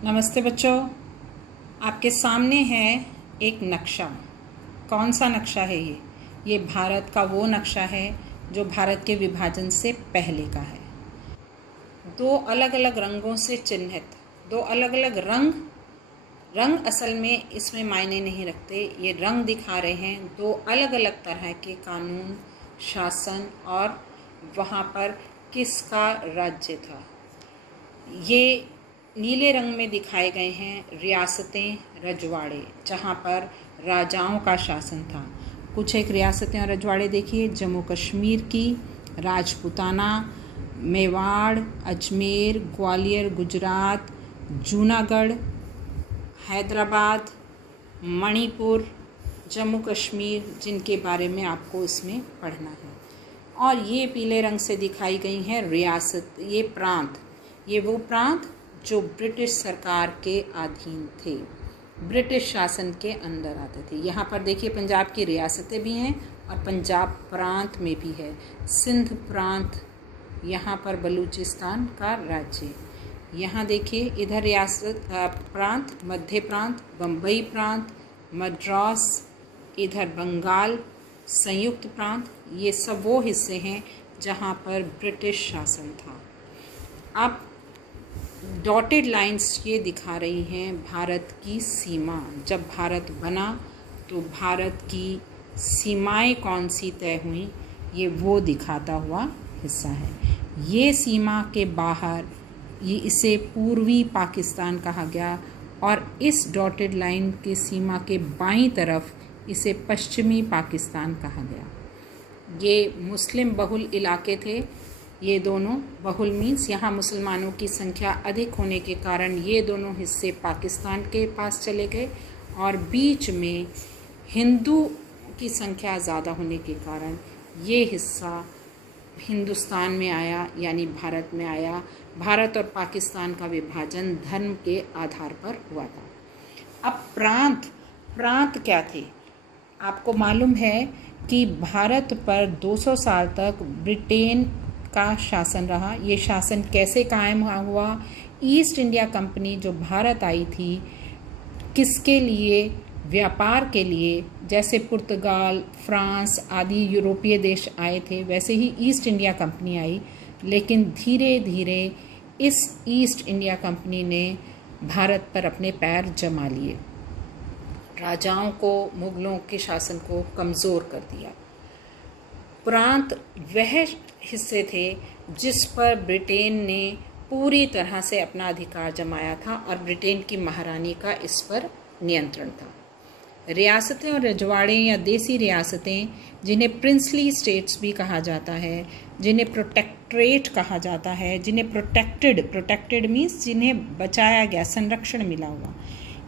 नमस्ते बच्चों, आपके सामने है एक नक्शा। कौन सा नक्शा है ये भारत का वो नक्शा है जो भारत के विभाजन से पहले का है। दो अलग अलग रंगों से चिन्हित दो अलग अलग रंग असल में इसमें मायने नहीं रखते। ये रंग दिखा रहे हैं दो अलग अलग तरह के कानून, शासन और वहाँ पर किसका राज्य था। ये नीले रंग में दिखाए गए हैं रियासतें, रजवाड़े, जहाँ पर राजाओं का शासन था। कुछ एक रियासतें और रजवाड़े देखिए, जम्मू कश्मीर की, राजपूताना, मेवाड़, अजमेर, ग्वालियर, गुजरात, जूनागढ़, हैदराबाद, मणिपुर, जम्मू कश्मीर, जिनके बारे में आपको इसमें पढ़ना है। और ये पीले रंग से दिखाई गई हैं रियासत, ये प्रांत, ये वो प्रांत जो ब्रिटिश सरकार के अधीन थे, ब्रिटिश शासन के अंदर आते थे। यहाँ पर देखिए पंजाब की रियासतें भी हैं और पंजाब प्रांत में भी है। सिंध प्रांत, यहाँ पर बलूचिस्तान का राज्य। यहाँ देखिए इधर रियासत प्रांत, मध्य प्रांत, बम्बई प्रांत, मद्रास, इधर बंगाल, संयुक्त प्रांत, ये सब वो हिस्से हैं जहाँ पर ब्रिटिश शासन था। अब डॉटेड लाइंस ये दिखा रही हैं भारत की सीमा। जब भारत बना तो भारत की सीमाएं कौन सी तय हुई, ये वो दिखाता हुआ हिस्सा है। ये सीमा के बाहर ये इसे पूर्वी पाकिस्तान कहा गया और इस डॉटेड लाइन की सीमा के बाईं तरफ इसे पश्चिमी पाकिस्तान कहा गया। ये मुस्लिम बहुल इलाके थे। ये दोनों, बहुल मीन्स यहाँ मुसलमानों की संख्या अधिक होने के कारण ये दोनों हिस्से पाकिस्तान के पास चले गए और बीच में हिंदू की संख्या ज़्यादा होने के कारण ये हिस्सा हिंदुस्तान में आया, यानी भारत में आया। भारत और पाकिस्तान का विभाजन धर्म के आधार पर हुआ था। अब प्रांत क्या थे? आपको मालूम है कि भारत पर 200 साल तक ब्रिटेन का शासन रहा। ये शासन कैसे कायम हुआ? ईस्ट इंडिया कंपनी जो भारत आई थी, किसके लिए? व्यापार के लिए। जैसे पुर्तगाल, फ्रांस आदि यूरोपीय देश आए थे, वैसे ही ईस्ट इंडिया कंपनी आई। लेकिन धीरे धीरे इस ईस्ट इंडिया कंपनी ने भारत पर अपने पैर जमा लिए, राजाओं को, मुगलों के शासन को कमज़ोर कर दिया। प्रांत वह हिस्से थे जिस पर ब्रिटेन ने पूरी तरह से अपना अधिकार जमाया था और ब्रिटेन की महारानी का इस पर नियंत्रण था। रियासतें और रजवाड़े या देसी रियासतें, जिन्हें प्रिंसली स्टेट्स भी कहा जाता है, जिन्हें प्रोटेक्टरेट कहा जाता है, जिन्हें प्रोटेक्टेड मीन्स जिन्हें बचाया गया, संरक्षण मिला हुआ,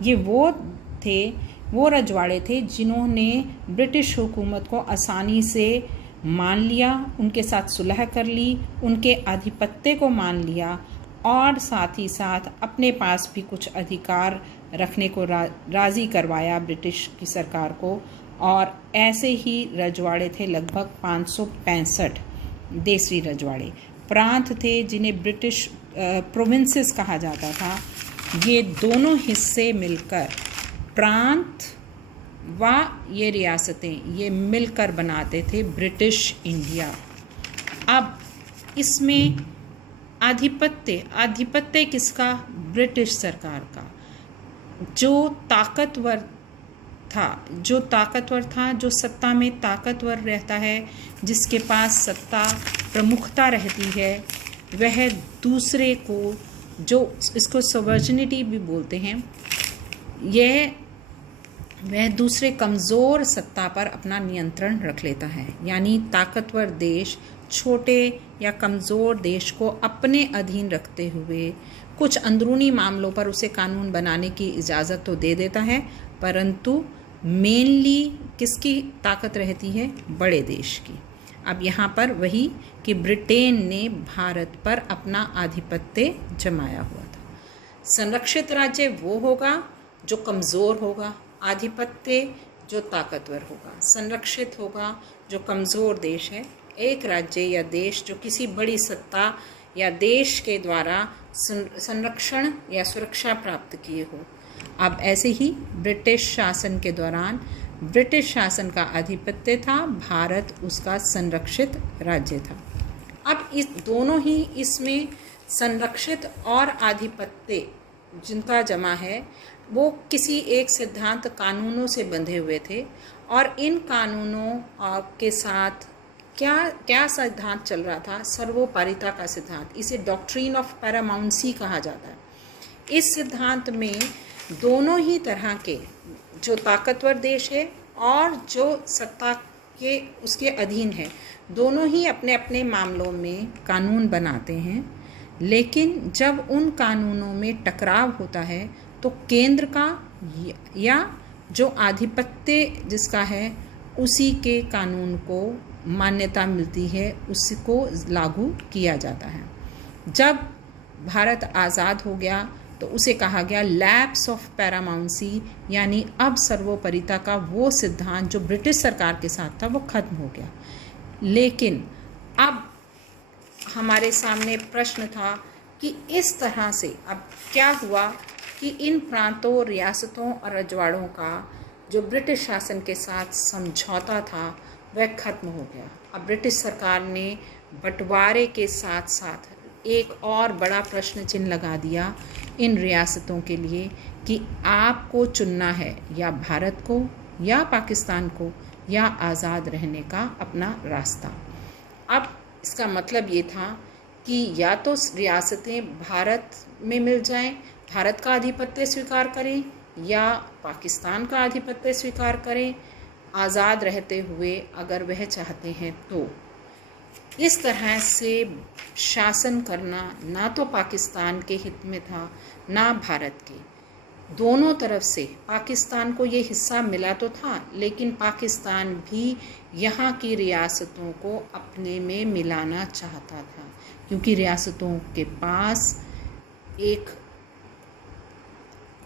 ये वो रजवाड़े थे जिन्होंने ब्रिटिश हुकूमत को आसानी से मान लिया, उनके साथ सुलह कर ली, उनके आधिपत्य को मान लिया और साथ ही साथ अपने पास भी कुछ अधिकार रखने को राज़ी करवाया ब्रिटिश की सरकार को। और ऐसे ही रजवाड़े थे लगभग 565 देसी रजवाड़े। प्रांत थे जिन्हें ब्रिटिश प्रोविंसेस कहा जाता था। ये दोनों हिस्से मिलकर, प्रांत व ये रियासतें, ये मिलकर बनाते थे ब्रिटिश इंडिया। अब इसमें आधिपत्य किसका? ब्रिटिश सरकार का। जो ताकतवर था, जो सत्ता में ताकतवर रहता है, जिसके पास सत्ता प्रमुखता रहती है, वह दूसरे को, जो इसको सवर्जिनिटी भी बोलते हैं, वह दूसरे कमज़ोर सत्ता पर अपना नियंत्रण रख लेता है। यानी ताकतवर देश छोटे या कमज़ोर देश को अपने अधीन रखते हुए कुछ अंदरूनी मामलों पर उसे कानून बनाने की इजाज़त तो दे देता है, परंतु मेनली किसकी ताकत रहती है? बड़े देश की। अब यहाँ पर वही कि ब्रिटेन ने भारत पर अपना आधिपत्य जमाया हुआ था। संरक्षित राज्य वो होगा जो कमज़ोर होगा, आधिपत्य जो ताकतवर होगा, संरक्षित होगा जो कमज़ोर देश है। एक राज्य या देश जो किसी बड़ी सत्ता या देश के द्वारा संरक्षण या सुरक्षा प्राप्त किए हो। अब ऐसे ही ब्रिटिश शासन के दौरान ब्रिटिश शासन का आधिपत्य था, भारत उसका संरक्षित राज्य था। अब इस दोनों ही इसमें संरक्षित और आधिपत्य जिनका जमा है वो किसी एक सिद्धांत कानूनों से बंधे हुए थे, और इन कानूनों के साथ क्या क्या सिद्धांत चल रहा था? सर्वोपरिता का सिद्धांत। इसे डॉक्ट्रिन ऑफ पैरामाउंसी कहा जाता है। इस सिद्धांत में दोनों ही तरह के जो ताकतवर देश है और जो सत्ता के उसके अधीन है, दोनों ही अपने अपने मामलों में कानून बनाते हैं, लेकिन जब उन कानूनों में टकराव होता है तो केंद्र का या जो आधिपत्य जिसका है उसी के कानून को मान्यता मिलती है, उसको लागू किया जाता है। जब भारत आज़ाद हो गया तो उसे कहा गया लैप्स ऑफ पैरामाउंसी, यानी अब सर्वोपरिता का वो सिद्धांत जो ब्रिटिश सरकार के साथ था वो खत्म हो गया। लेकिन अब हमारे सामने प्रश्न था कि इस तरह से अब क्या हुआ कि इन प्रांतों, रियासतों और रजवाड़ों का जो ब्रिटिश शासन के साथ समझौता था वह खत्म हो गया। अब ब्रिटिश सरकार ने बंटवारे के साथ साथ एक और बड़ा प्रश्न चिन्ह लगा दिया इन रियासतों के लिए कि आपको चुनना है या भारत को या पाकिस्तान को या आज़ाद रहने का अपना रास्ता। अब इसका मतलब ये था कि या तो रियासतें भारत में मिल जाएं, भारत का आधिपत्य स्वीकार करें, या पाकिस्तान का आधिपत्य स्वीकार करें आज़ाद रहते हुए अगर वह चाहते हैं तो। इस तरह से शासन करना ना तो पाकिस्तान के हित में था ना भारत के। दोनों तरफ से पाकिस्तान को ये हिस्सा मिला तो था, लेकिन पाकिस्तान भी यहाँ की रियासतों को अपने में मिलाना चाहता था, क्योंकि रियासतों के पास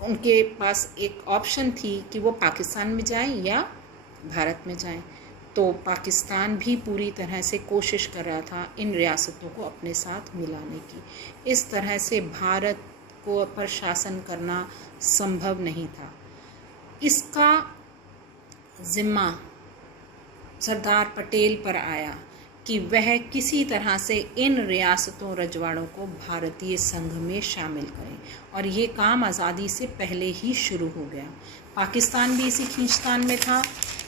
उनके पास एक ऑप्शन थी कि वो पाकिस्तान में जाएं या भारत में जाएं। तो पाकिस्तान भी पूरी तरह से कोशिश कर रहा था इन रियासतों को अपने साथ मिलाने की। इस तरह से भारत को पर शासन करना संभव नहीं था। इसका जिम्मा सरदार पटेल पर आया कि वह किसी तरह से इन रियासतों, रजवाड़ों को भारतीय संघ में शामिल करें, और ये काम आज़ादी से पहले ही शुरू हो गया। पाकिस्तान भी इसी खींचतान में था,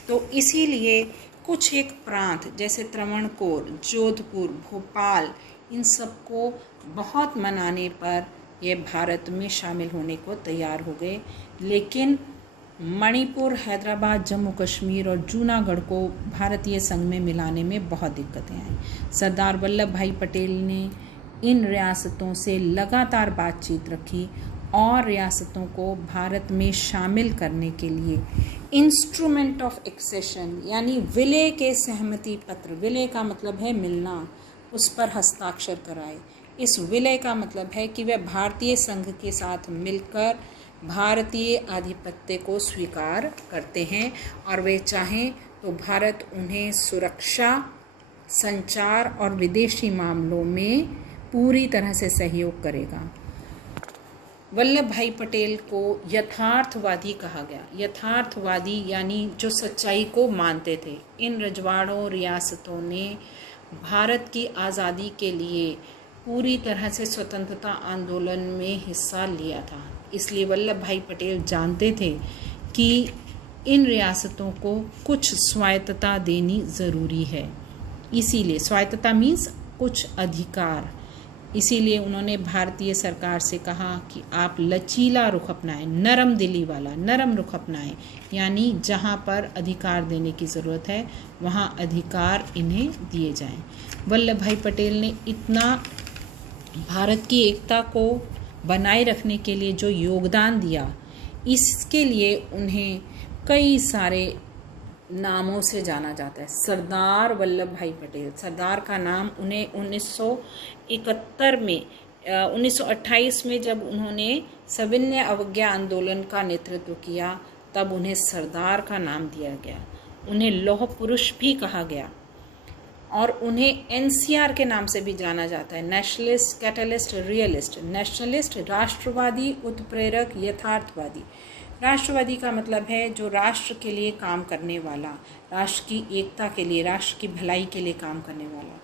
तो इसीलिए कुछ एक प्रांत जैसे त्रावणकोर, जोधपुर, भोपाल, इन सबको बहुत मनाने पर ये भारत में शामिल होने को तैयार हो गए। लेकिन मणिपुर, हैदराबाद, जम्मू कश्मीर और जूनागढ़ को भारतीय संघ में मिलाने में बहुत दिक्कतें आई। सरदार वल्लभ भाई पटेल ने इन रियासतों से लगातार बातचीत रखी और रियासतों को भारत में शामिल करने के लिए इंस्ट्रूमेंट ऑफ एक्सेशन यानी विलय के सहमति पत्र, विलय का मतलब है मिलना, उस पर हस्ताक्षर कराए। इस विलय का मतलब है कि वह भारतीय संघ के साथ मिलकर भारतीय आधिपत्य को स्वीकार करते हैं, और वे चाहें तो भारत उन्हें सुरक्षा, संचार और विदेशी मामलों में पूरी तरह से सहयोग करेगा। वल्लभ भाई पटेल को यथार्थवादी कहा गया। यथार्थवादी यानी जो सच्चाई को मानते थे। इन रजवाड़ों, रियासतों ने भारत की आज़ादी के लिए पूरी तरह से स्वतंत्रता आंदोलन में हिस्सा लिया था, इसलिए वल्लभ भाई पटेल जानते थे कि इन रियासतों को कुछ स्वायत्तता देनी ज़रूरी है। इसीलिए स्वायत्तता मीन्स कुछ अधिकार। इसीलिए उन्होंने भारतीय सरकार से कहा कि आप लचीला रुख अपनाएं, नरम दिली वाला नरम रुख अपनाएं, यानी जहाँ पर अधिकार देने की ज़रूरत है वहाँ अधिकार इन्हें दिए जाएं। वल्लभ भाई पटेल ने इतना भारत की एकता को बनाए रखने के लिए जो योगदान दिया, इसके लिए उन्हें कई सारे नामों से जाना जाता है। सरदार वल्लभ भाई पटेल, सरदार का नाम उन्हें 1971 में 1928 में जब उन्होंने सविनय अवज्ञा आंदोलन का नेतृत्व किया, तब उन्हें सरदार का नाम दिया गया। उन्हें लौह पुरुष भी कहा गया। और उन्हें एनसीआर के नाम से भी जाना जाता है, नेशनलिस्ट, कैटलिस्ट, रियलिस्ट। नेशनलिस्ट राष्ट्रवादी, उत्प्रेरक, यथार्थवादी। राष्ट्रवादी का मतलब है जो राष्ट्र के लिए काम करने वाला, राष्ट्र की एकता के लिए, राष्ट्र की भलाई के लिए काम करने वाला।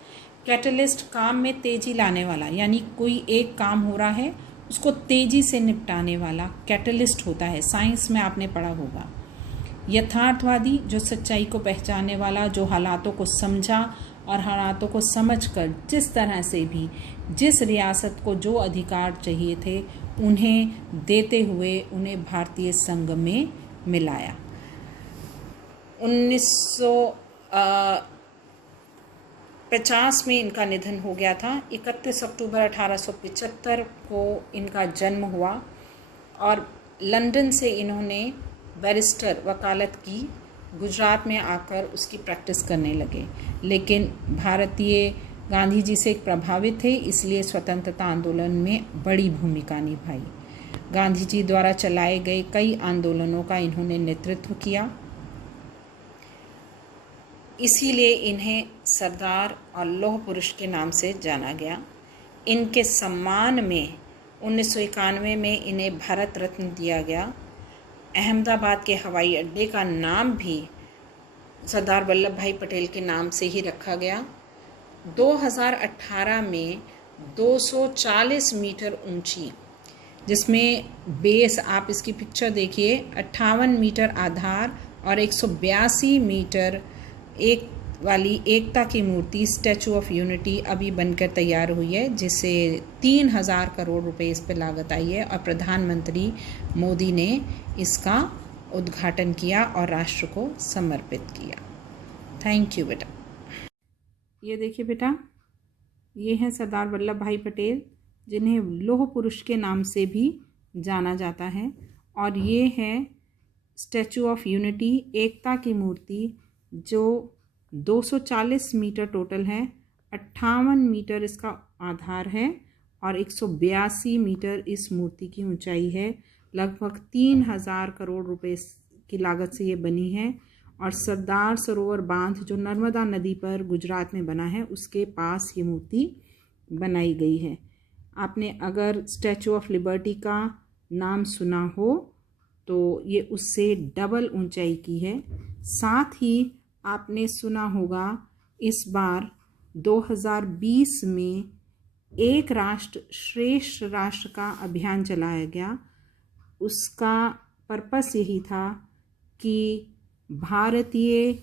कैटलिस्ट काम में तेजी लाने वाला, यानी कोई एक काम हो रहा है उसको तेजी से निपटाने वाला कैटलिस्ट होता है, साइंस में आपने पढ़ा होगा। यथार्थवादी जो सच्चाई को पहचानने वाला, जो हालातों को समझा और हालातों को समझकर जिस तरह से भी जिस रियासत को जो अधिकार चाहिए थे उन्हें देते हुए उन्हें भारतीय संघ में मिलाया। 1950 में इनका निधन हो गया था। 31 अक्टूबर 1875 को इनका जन्म हुआ और लंदन से इन्होंने बैरिस्टर वकालत की, गुजरात में आकर उसकी प्रैक्टिस करने लगे। लेकिन भारतीय गांधी जी से प्रभावित थे, इसलिए स्वतंत्रता आंदोलन में बड़ी भूमिका निभाई। गांधी जी द्वारा चलाए गए कई आंदोलनों का इन्होंने नेतृत्व किया, इसीलिए इन्हें सरदार और लौह पुरुष के नाम से जाना गया। इनके सम्मान में 1991 में इन्हें भारत रत्न दिया गया। अहमदाबाद के हवाई अड्डे का नाम भी सरदार वल्लभ भाई पटेल के नाम से ही रखा गया। 2018 में 240 मीटर ऊंची, जिसमें बेस, आप इसकी पिक्चर देखिए, 58 मीटर आधार और 182 मीटर एक वाली एकता की मूर्ति स्टैचू ऑफ यूनिटी अभी बनकर तैयार हुई है, जिसे 3000 करोड़ रुपए इस पर लागत आई है और प्रधानमंत्री मोदी ने इसका उद्घाटन किया और राष्ट्र को समर्पित किया। थैंक यू बेटा। ये देखिए बेटा, ये हैं सरदार वल्लभ भाई पटेल, जिन्हें लौह पुरुष के नाम से भी जाना जाता है, और ये है स्टैचू ऑफ यूनिटी, एकता की मूर्ति, जो 240 मीटर टोटल है। 58 मीटर इसका आधार है और 182 मीटर इस मूर्ति की ऊंचाई है। लगभग 3000 करोड़ रुपए की लागत से ये बनी है और सरदार सरोवर बांध जो नर्मदा नदी पर गुजरात में बना है उसके पास ये मूर्ति बनाई गई है। आपने अगर स्टैचू ऑफ लिबर्टी का नाम सुना हो तो ये उससे डबल ऊंचाई की है। साथ ही आपने सुना होगा इस बार 2020 में एक राष्ट्र श्रेष्ठ राष्ट्र का अभियान चलाया गया। उसका पर्पस यही था कि भारतीय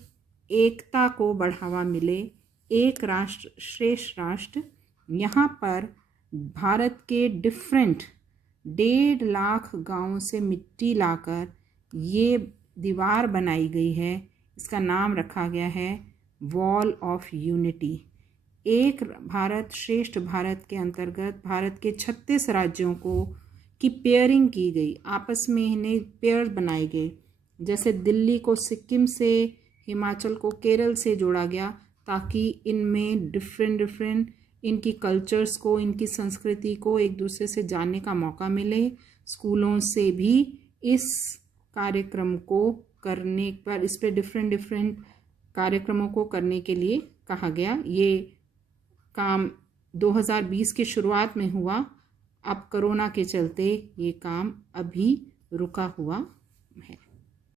एकता को बढ़ावा मिले, एक राष्ट्र श्रेष्ठ राष्ट्र। यहाँ पर भारत के डिफरेंट 1.5 लाख गांवों से मिट्टी लाकर ये दीवार बनाई गई है। इसका नाम रखा गया है वॉल ऑफ यूनिटी। एक भारत श्रेष्ठ भारत के अंतर्गत भारत के 36 राज्यों को की पेयरिंग की गई, आपस में इन्हें पेयर बनाए गए। जैसे दिल्ली को सिक्किम से, हिमाचल को केरल से जोड़ा गया, ताकि इनमें डिफरेंट इनकी कल्चर्स को, इनकी संस्कृति को एक दूसरे से जानने का मौका मिले। स्कूलों से भी इस कार्यक्रम को करने पर, इस पे डिफरेंट कार्यक्रमों को करने के लिए कहा गया। ये काम 2020 की शुरुआत में हुआ। अब कोरोना के चलते ये काम अभी रुका हुआ है।